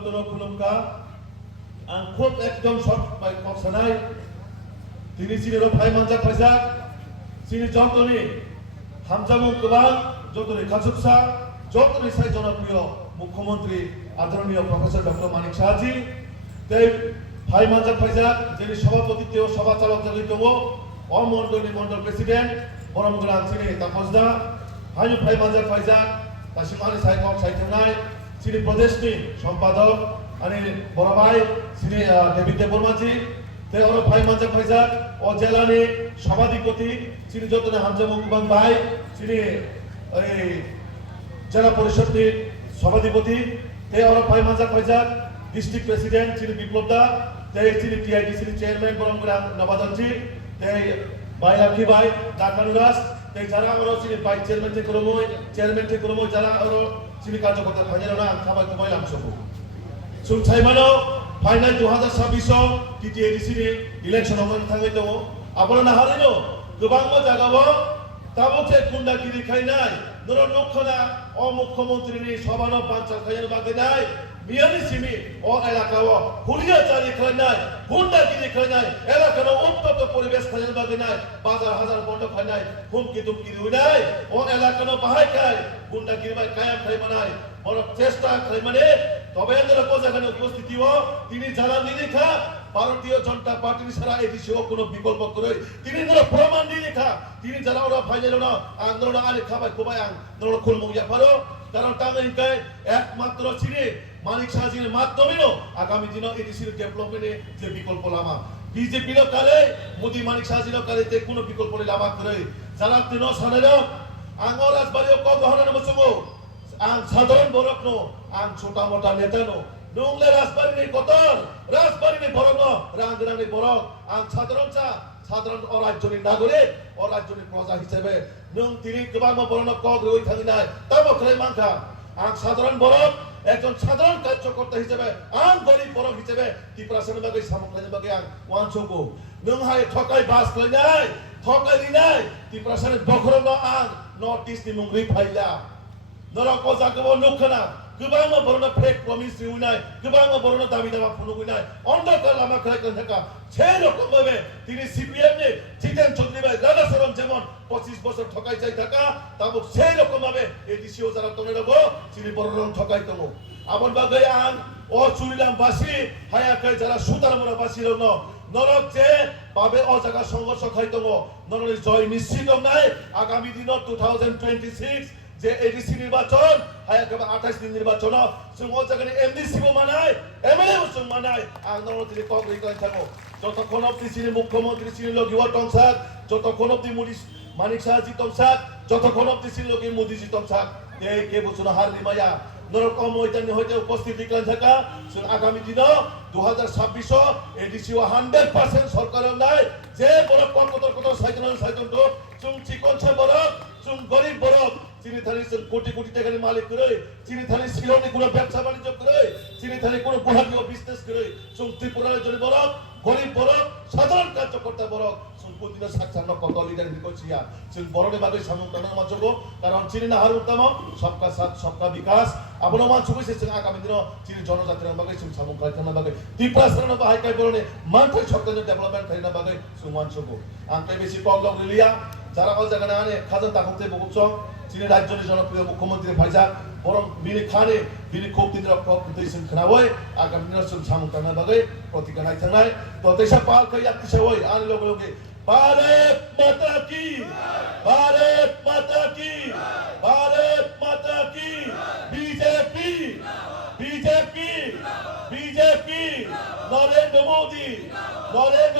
Jotono Kulumka ang khop ekdom short by Koksanai tini sini ro phai manja phaisa sini jotoni hamjamung kubang jotoni khachuksa jotoni sai জনপ্রিয় মুখ্যমন্ত্রী আদরণীয় professor doctor মানিক সাহাজি তাই ভাই মানজাক ফাইজাক যিনি সভাপতিত্ব ও সভা চালক জড়িত অমন্ডলী মন্ডল প্রেসিডেন্ট বরমগোলান সিনি তাপসদা হাইনু ভাই মানজাক ফাইজাক তাসিমানি সাইকক সাইথনাই সিনি প্রদেশনি সম্পাদক আনি বড় ভাই সিনি দেবিতে বর্মাজি তাই ওর ভাই মানজাক ফাইজাক ও জেলানি সভাধিপতি সিনি যতনে হামজামুং কুবাং ভাই সিনি এই জেলা পরিষদের সভাধিপতি তাই ওর ভাই মানজাক ফাইজাক ডিস্ট্রিক্ট প্রেসিডেন্ট শ্রী বিপ্লব দা তাই শ্রী টিআইডিসি চেয়ারম্যান বরমগোলান নবাদজি তাই ভাই লাকি ভাই ডাকানুরাস তাই যারা আমরা শ্রী ভাইস চেয়ারম্যান থেকে করমই চেয়ারম্যান থেকে করমই যারা আমরা শ্রী কার্যকর্তা ভাইজারা খাবাই কমাই লামসবো সুংসাইমানো ফাইনাল 2026 টিটিআইডিসি ইলেকশন হন থাঙ্গै दङ আপনারা না হারিনো गोबां জায়গাবো তাবুকে গুন্ডাগিরি খাইনাই নর নক্ষনা ও মুখ্যমন্ত্রীনি সভানো পাঞ্চাল খাইয়ার বাগে নাই মিয়ানি সিমি ও এলাকাও হুলিয়া জারি খাইনাই গুন্ডাগিরি খাইনাই এলাকার উত্তপ্ত পরিবেশ খাইয়ার বাগে নাই বাজার হাজার বন্ধ খাইনাই হুমকি দুমকি হইনাই ও এলাকার বাহাই খাই গুন্ডাগিরি বাই কায়াম খাই মানাই বড় চেষ্টা খাই মানে তবে এদের কোজাখানে উপস্থিতিও তিনি যারা নিরিখা ভারতীয় জনতা পার্টির সারা এডিসিও কোনো বিকল্প করে তিনি প্রমাণ নিরিখা তিনি যারা ওরা ফাইনাল না আন্দোলন আরে খাবাই কোবাই আন্দোলন খুলমুইয়া পারো কারণ টাঙ্গাইলকে একমাত্র ছিনে মানিক সাহাজির মাধ্যমেও আগামী দিনে এডিসির ডেভেলপমেন্টে যে বিকল্প লামা বিজেপির কালে মোদি মানিক সাহাজির কালেতে কোনো বিকল্প লামা করে যারা তিন সালের আঙ্গ রাজবাড়িও কত হরানো বসবো আং সাধারণ বরক নো আং ছোটা মোটা নেতা নো নুংলে রাজবাড়িনি কতর রাজবাড়িনি বরক নো রাঙ্গরানি বরক আং সাধারণ অরাজ্যনি নাগরিক অরাজ্যনি প্রজা হিসেবে নুং তিনি গোবাং বরণ কক রই থাকি নাই তাবো খাই মাংখা আং সাধারণ বরক একজন সাধারণ কার্যকর্তা হিসেবে আং গরিব বরক হিসেবে ত্রিপুরাসনের বাগে সামগ্রীর বাগে আং ওয়ানসবো নুং হাই ঠকাই বাস কই নাই ঠকাই দি নাই ত্রিপুরাসনের বখরন আং নর্থ ইস্ট নি মুংরি ফাইলা নরা কোজাকবো নখনা गोबां बरनो फेक प्रमिस दिउनाय गोबां बरनो दाबि दावा फुनुगुनाय अन्धकार लामा खालायगोन थाका से रकम भाবে তিনি সিপিএম নে জিতেন চৌধুরী ভাই রাজা সরম যেমন 25 বছর ঠকাই যাই থাকা তাবো সেই রকম ভাবে এডিসিও যারা তনে রব তিনি বররং ঠকাই তমো আমন বাগৈ আন ও চুরিলাম বাসি হায়াকাই যারা সুতারমরা বাসি রন নরক যে পাবে ও জায়গা সংঘর্ষ খাই তমো নরনি জয় নিশ্চিত নাই আগামী দিন 2026 যে এডিসি নির্বাচন হায়াকাবা 28 দিন নির্বাচন সুং ও জায়গায় এমডিসিও মানায় এমএলএ সুং মানায় আন্দোলন থেকে কগরি কই থাকো যতক্ষণ অবধি তিনি মুখ্যমন্ত্রী ছিল লগিওয়া টংসাক যতক্ষণ অবধি মোদি মানিক সাহাজি টংসাক যতক্ষণ অবধি ছিল লগি মোদিজি টংসাক এই কে বছর হার নিমায়া নরকম ময়দানে হইতে উপস্থিত দিকলান থাকা সুং আগামী দিন 2026 এডিসিও 100% সরকারের নাই যে বড় কত সাইকেল তো সুং চিকনছে বড় সুং গরিব বড় চিনি থানি কোটি কোটি টাকার মালিক করে চিনি থানি শিলনে কোনো ব্যবসা বাণিজ্য করে চিনি থানি কোনো গুহাটিও বিজনেস করে ত্রিপুরার জন্য বড় গরিব বড় সাধারণ কার্যকর্তা বড় সম্পূর্ণ সাক্ষাৎ কত লিডার নিকছিয়া চিন বড়নে বাগে সামুকানা মাছগো কারণ চিনি না হার উত্তম সবকা সাথ সবকা বিকাশ আপন মাছগো সে আগামী দিন চিনি জনজাতির বাগে চিন সামুকানা বাগে ত্রিপুরা সরণ বাহাই কাই বড়নে মানথৈ সরকার ডেভেলপমেন্ট খাইনা বাগে সুমানছগো আনতে বেশি প্রবলেম লিয়া যারা ও জায়গা আনে খাজন তাকতে বগুচং চিনি রাজ্যের জনপ্রিয় মুখ্যমন্ত্রী ভাইজাক বরং বিনি খানে বিনি খুব দিন প্রতিদিন খানাওই আগামী দিনের সুম সামুকানা বাগে প্রতিজ্ঞা নাই থানাই তো দেশা পাল খাই আকিছে ওই আন লগে লগে भारत माता की भारत माता की भारत माता की BJP BJP BJP Narendra Modi Narendra